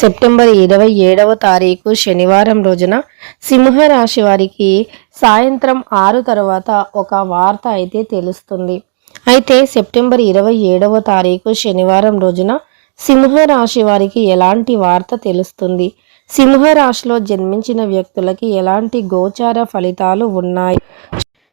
September ఇరవై ఏడవ తారీఖు శనివారం రోజున సింహరాశి వారికి సాయంత్రం ఆరు తర్వాత ఒక వార్త అయితే తెలుస్తుంది. అయితే సెప్టెంబర్ ఇరవై ఏడవ తారీఖు శనివారం రోజున సింహరాశి వారికి ఎలాంటి వార్త తెలుస్తుంది? సింహరాశిలో జన్మించిన వ్యక్తులకి ఎలాంటి గోచార ఫలితాలు ఉన్నాయి?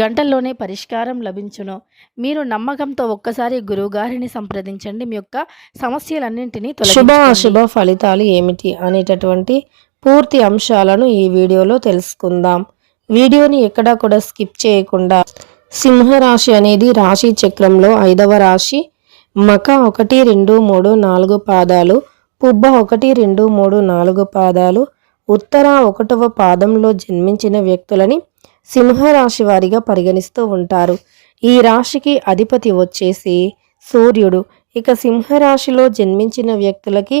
గంటల్లోనే పరిష్కారం లభించును. మీరు నమ్మకంతో ఒక్కసారి గురువుగారిని సంప్రదించండి. మీ యొక్క సమస్యలన్నింటినీ శుభ అశుభ ఫలితాలు ఏమిటి అనేటటువంటి పూర్తి అంశాలను ఈ వీడియోలో తెలుసుకుందాం. వీడియోని ఎక్కడా కూడా స్కిప్ చేయకుండా సింహరాశి అనేది రాశి చక్రంలో ఐదవ రాశి. మక ఒకటి రెండు మూడు నాలుగు పాదాలు పుబ్బ ఒకటి రెండు మూడు నాలుగు పాదాలు ఉత్తర ఒకటవ పాదంలో జన్మించిన వ్యక్తులని సింహరాశి వారిగా పరిగణిస్తూ ఉంటారు. ఈ రాశికి అధిపతి వచ్చేసి సూర్యుడు. ఇక సింహరాశిలో జన్మించిన వ్యక్తులకి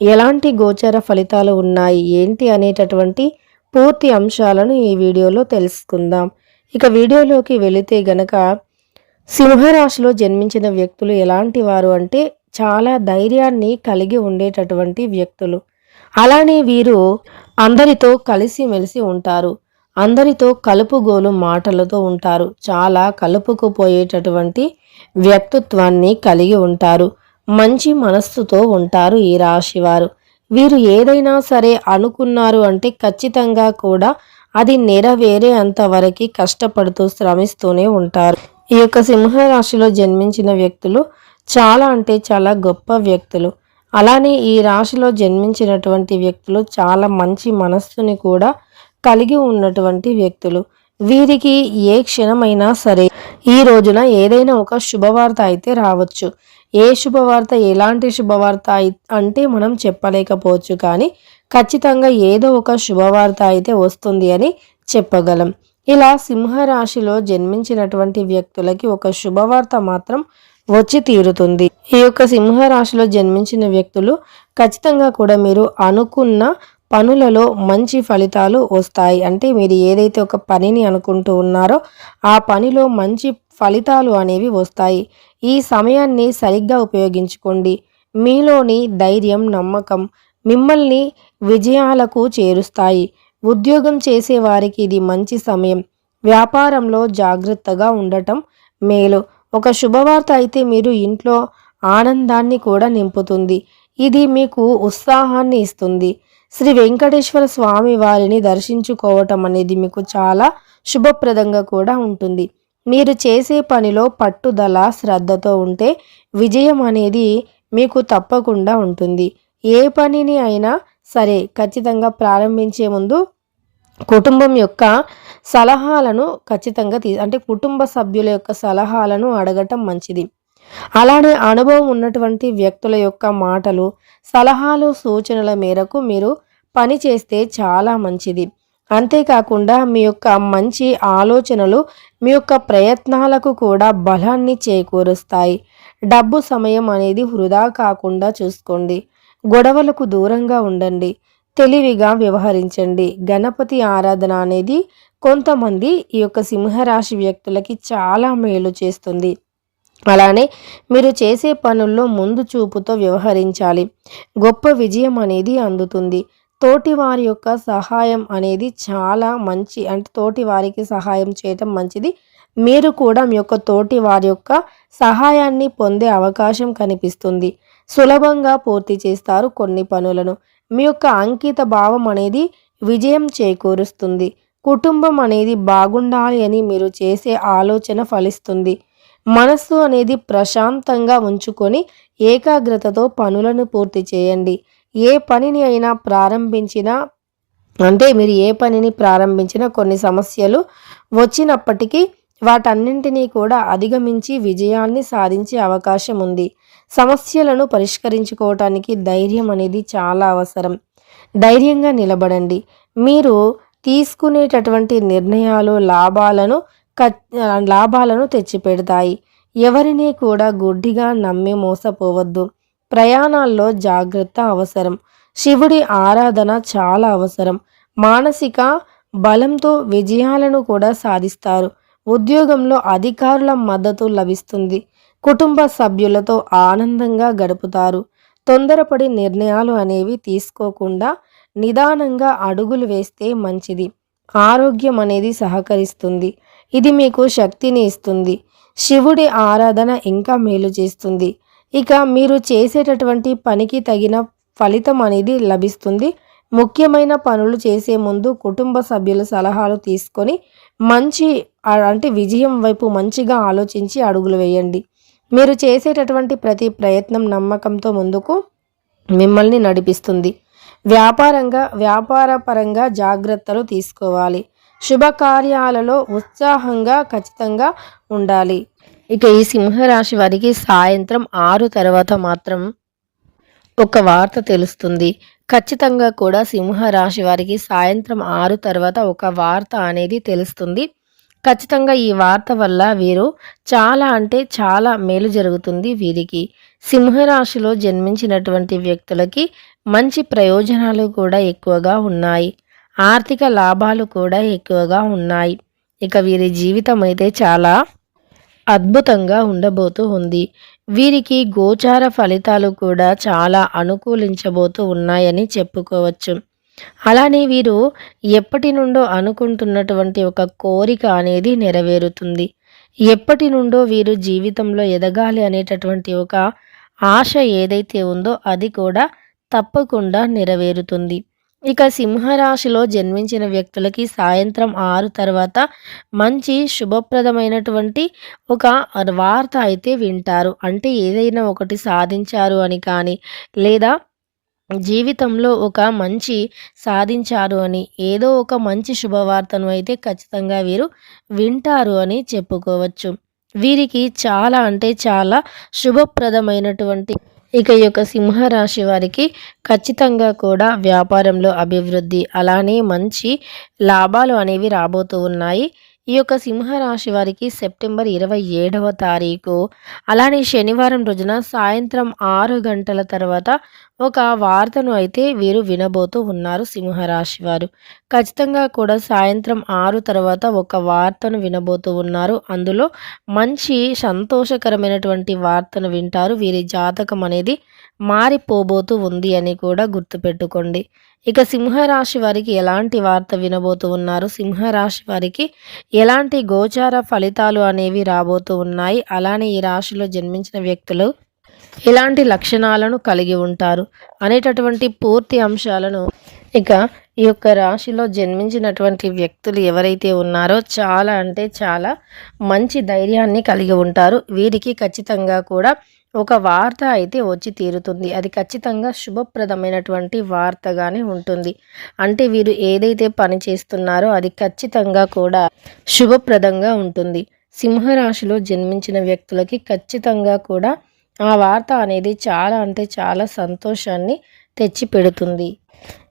ఎలాంటి గోచర ఫలితాలు ఉన్నాయి? ఏంటి అనేటటువంటి పూర్తి అంశాలను ఈ వీడియోలో తెలుసుకుందాం. ఇక వీడియోలోకి వెళితే గనక సింహరాశిలో జన్మించిన వ్యక్తులు ఎలాంటి వారు అంటే చాలా ధైర్యాన్ని కలిగి ఉండేటటువంటి వ్యక్తులు. అలానే వీరు అందరితో కలిసిమెలిసి ఉంటారు. అందరితో కలుపుగోలు మాటలతో ఉంటారు. చాలా కలుపుకుపోయేటటువంటి వ్యక్తిత్వాన్ని కలిగి ఉంటారు. మంచి మనస్సుతో ఉంటారు ఈ రాశి వారు వీరు ఏదైనా సరే అనుకున్నారు అంటే ఖచ్చితంగా కూడా అది నెరవేరే అంతవరకు కష్టపడుతూ శ్రమిస్తూనే ఉంటారు. ఈ యొక్క సింహరాశిలో జన్మించిన వ్యక్తులు చాలా అంటే చాలా గొప్ప వ్యక్తులు. అలానే ఈ రాశిలో జన్మించినటువంటి వ్యక్తులు చాలా మంచి మనస్సుని కూడా కలిగి ఉన్నటువంటి వ్యక్తులు. వీరికి ఏ క్షణమైనా సరే ఈ రోజున ఏదైనా ఒక శుభవార్త అయితే రావచ్చు. ఏ శుభవార్త ఎలాంటి శుభవార్త అంటే మనం చెప్పలేకపోవచ్చు కానీ ఖచ్చితంగా ఏదో ఒక శుభవార్త అయితే వస్తుంది అని చెప్పగలం. ఇలా సింహరాశిలో జన్మించినటువంటి వ్యక్తులకి ఒక శుభవార్త మాత్రం వచ్చి తీరుతుంది. ఈ యొక్క సింహరాశిలో జన్మించిన వ్యక్తులు ఖచ్చితంగా కూడా మీరు అనుకున్న పనులలో మంచి ఫలితాలు వస్తాయి. అంటే మీరు ఏదైతే ఒక పనిని అనుకుంటూ ఉన్నారో ఆ పనిలో మంచి ఫలితాలు అనేవి వస్తాయి. ఈ సమయాన్ని సరిగ్గా ఉపయోగించుకోండి. మీలోని ధైర్యం నమ్మకం మిమ్మల్ని విజయాలకు చేరుస్తాయి. ఉద్యోగం చేసే వారికి ఇది మంచి సమయం. వ్యాపారంలో జాగ్రత్తగా ఉండటం మేలు. ఒక శుభవార్త అయితే మీరు ఇంట్లో ఆనందాన్ని కూడా నింపుతుంది. ఇది మీకు ఉత్సాహాన్ని ఇస్తుంది. శ్రీ వెంకటేశ్వర స్వామి వారిని దర్శించుకోవటం అనేది మీకు చాలా శుభప్రదంగా కూడా ఉంటుంది. మీరు చేసే పనిలో పట్టుదల శ్రద్ధతో ఉంటే విజయం అనేది మీకు తప్పకుండా ఉంటుంది. ఏ పనిని అయినా సరే ఖచ్చితంగా ప్రారంభించే ముందు కుటుంబం యొక్క సలహాలను ఖచ్చితంగా తీ అంటే కుటుంబ సభ్యుల యొక్క సలహాలను అడగటం మంచిది. అలానే అనుభవం ఉన్నటువంటి వ్యక్తుల యొక్క మాటలు సలహాలు సూచనల మేరకు మీరు పని చేస్తే చాలా మంచిది. అంతేకాకుండా మీ యొక్క మంచి ఆలోచనలు మీ యొక్క ప్రయత్నాలకు కూడా బలాన్ని చేకూరుస్తాయి. డబ్బు సమయం అనేది వృధా కాకుండా చూసుకోండి. గొడవలకు దూరంగా ఉండండి. తెలివిగా వ్యవహరించండి. గణపతి ఆరాధన అనేది కొంతమంది ఈ యొక్క సింహరాశి వ్యక్తులకి చాలా మేలు చేస్తుంది. అలానే మీరు చేసే పనుల్లో ముందు చూపుతో వ్యవహరించాలి. గొప్ప విజయం అనేది అందుతుంది. తోటి వారి యొక్క సహాయం అనేది చాలా మంచి అంటే తోటి వారికి సహాయం చేయటం మంచిది. మీరు కూడా మీ యొక్క తోటి వారి యొక్క సహాయాన్ని పొందే అవకాశం కనిపిస్తుంది. సులభంగా పూర్తి చేస్తారు కొన్ని పనులను. మీ యొక్క అంకిత భావం అనేది విజయం చేకూరుస్తుంది. కుటుంబం అనేది బాగుండాలి అని మీరు చేసే ఆలోచన ఫలిస్తుంది. మనస్సు అనేది ప్రశాంతంగా ఉంచుకొని ఏకాగ్రతతో పనులను పూర్తి చేయండి. ఏ పనిని అయినా ప్రారంభించినా అంటే మీరు ఏ పనిని ప్రారంభించినా కొన్ని సమస్యలు వచ్చినప్పటికీ వాటన్నింటినీ కూడా అధిగమించి విజయాన్ని సాధించే అవకాశం ఉంది. సమస్యలను పరిష్కరించుకోవటానికి ధైర్యం అనేది చాలా అవసరం. ధైర్యంగా నిలబడండి. మీరు తీసుకునేటటువంటి నిర్ణయాలు లాభాలను ఖచ్ లాభాలను తెచ్చిపెడతాయి. ఎవరిని కూడా గుడ్డిగా నమ్మి మోసపోవద్దు. ప్రయాణాల్లో జాగ్రత్త అవసరం. శివుడి ఆరాధన చాలా అవసరం. మానసిక బలంతో విజయాలను కూడా సాధిస్తారు. ఉద్యోగంలో అధికారుల మద్దతు లభిస్తుంది. కుటుంబ సభ్యులతో ఆనందంగా గడుపుతారు. తొందరపడి నిర్ణయాలు అనేవి తీసుకోకుండా నిదానంగా అడుగులు వేస్తే మంచిది. ఆరోగ్యం అనేది సహకరిస్తుంది. ఇది మీకు శక్తిని ఇస్తుంది. శివుడి ఆరాధన ఇంకా మేలు చేస్తుంది. ఇక మీరు చేసేటటువంటి పనికి తగిన ఫలితం అనేది లభిస్తుంది. ముఖ్యమైన పనులు చేసే ముందు కుటుంబ సభ్యుల సలహాలు తీసుకొని మంచి అంటే విజయం వైపు మంచిగా ఆలోచించి అడుగులు వేయండి. మీరు చేసేటటువంటి ప్రతి ప్రయత్నం నమ్మకంతో ముందుకు మిమ్మల్ని నడిపిస్తుంది. వ్యాపారంగా వ్యాపారపరంగా జాగ్రత్తలు తీసుకోవాలి. శుభకార్యాలలో ఉత్సాహంగా ఖచ్చితంగా ఉండాలి. ఇక ఈ సింహరాశి వారికి సాయంత్రం ఆరు తర్వాత మాత్రం ఒక వార్త తెలుస్తుంది. ఖచ్చితంగా కూడా సింహరాశి వారికి సాయంత్రం ఆరు తర్వాత ఒక వార్త అనేది తెలుస్తుంది. ఖచ్చితంగా ఈ వార్త వల్ల వీరు చాలా అంటే చాలా మేలు జరుగుతుంది వీరికి. సింహరాశిలో జన్మించినటువంటి వ్యక్తులకి మంచి ప్రయోజనాలు కూడా ఎక్కువగా ఉన్నాయి. ఆర్థిక లాభాలు కూడా ఎక్కువగా ఉన్నాయి. ఇక వీరి జీవితం అయితే చాలా అద్భుతంగా ఉండబోతూ ఉంది. వీరికి గోచార ఫలితాలు కూడా చాలా అనుకూలించబోతూ ఉన్నాయని చెప్పుకోవచ్చు. అలానే వీరు ఎప్పటి నుండో అనుకుంటున్నటువంటి ఒక కోరిక అనేది నెరవేరుతుంది. ఎప్పటి నుండో వీరు జీవితంలో ఎదగాలి అనేటటువంటి ఒక ఆశ ఏదైతే ఉందో అది కూడా తప్పకుండా నెరవేరుతుంది. ఇక సింహరాశిలో జన్మించిన వ్యక్తులకి సాయంత్రం ఆరు తర్వాత మంచి శుభప్రదమైనటువంటి ఒక వార్త అయితే వింటారు. అంటే ఏదైనా ఒకటి సాధించారు అని కానీ లేదా జీవితంలో ఒక మంచి సాధించారు అని ఏదో ఒక మంచి శుభవార్తను అయితే ఖచ్చితంగా వీరు వింటారు అని చెప్పుకోవచ్చు. వీరికి చాలా అంటే చాలా శుభప్రదమైనటువంటి ఇక ఈ యొక్క సింహరాశి వారికి ఖచ్చితంగా కూడా వ్యాపారంలో అభివృద్ధి అలానే మంచి లాభాలు అనేవి రాబోతూ ఉన్నాయి. ఈ యొక్క సింహరాశి వారికి సెప్టెంబర్ ఇరవై ఏడవ తారీఖు. అలానే శనివారం రోజున సాయంత్రం ఆరు గంటల తర్వాత ఒక వార్తను అయితే వీరు వినబోతూ ఉన్నారు సింహరాశి వారు. ఖచ్చితంగా కూడా సాయంత్రం ఆరు తర్వాత ఒక వార్తను వినబోతూ ఉన్నారు. అందులో మంచి సంతోషకరమైనటువంటి వార్తను వింటారు. వీరి జాతకం అనేది మారిపోబోతూ ఉంది అని కూడా గుర్తుపెట్టుకోండి. ఇక సింహరాశి వారికి ఎలాంటి వార్త వినబోతూ ఉన్నారు? సింహరాశి వారికి ఎలాంటి గోచార ఫలితాలు అనేవి రాబోతూ ఉన్నాయి? అలానే ఈ రాశిలో జన్మించిన వ్యక్తులు ఎలాంటి లక్షణాలను కలిగి ఉంటారు? అనేటటువంటి పూర్తి అంశాలను ఇక ఈ యొక్క రాశిలో జన్మించినటువంటి వ్యక్తులు ఎవరైతే ఉన్నారో చాలా అంటే చాలా మంచి ధైర్యాన్ని కలిగి ఉంటారు. వీరికి ఖచ్చితంగా కూడా ఒక వార్త అయితే వచ్చి తీరుతుంది. అది ఖచ్చితంగా శుభప్రదమైనటువంటి వార్తగానే ఉంటుంది. అంటే వీరు ఏదైతే పని చేస్తున్నారో అది ఖచ్చితంగా కూడా శుభప్రదంగా ఉంటుంది. సింహరాశిలో జన్మించిన వ్యక్తులకి ఖచ్చితంగా కూడా ఆ వార్త అనేది చాలా అంటే చాలా సంతోషాన్ని తెచ్చి పెడుతుంది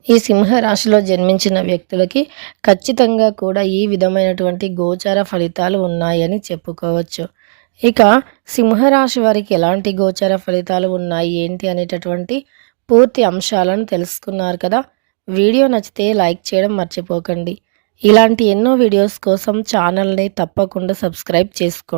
ఈ సింహరాశిలో జన్మించిన వ్యక్తులకి ఖచ్చితంగా కూడా ఈ విధమైనటువంటి గోచార ఫలితాలు ఉన్నాయని చెప్పుకోవచ్చు. ఇక సింహరాశి వారికి ఎలాంటి గోచర ఫలితాలు ఉన్నాయి ఏంటి అనేటటువంటి పూర్తి అంశాలను తెలుసుకున్నారు కదా. వీడియో నచ్చితే లైక్ చేయడం మర్చిపోకండి. ఇలాంటి ఎన్నో వీడియోస్ కోసం ఛానల్ని తప్పకుండా సబ్స్క్రైబ్ చేసుకోండి.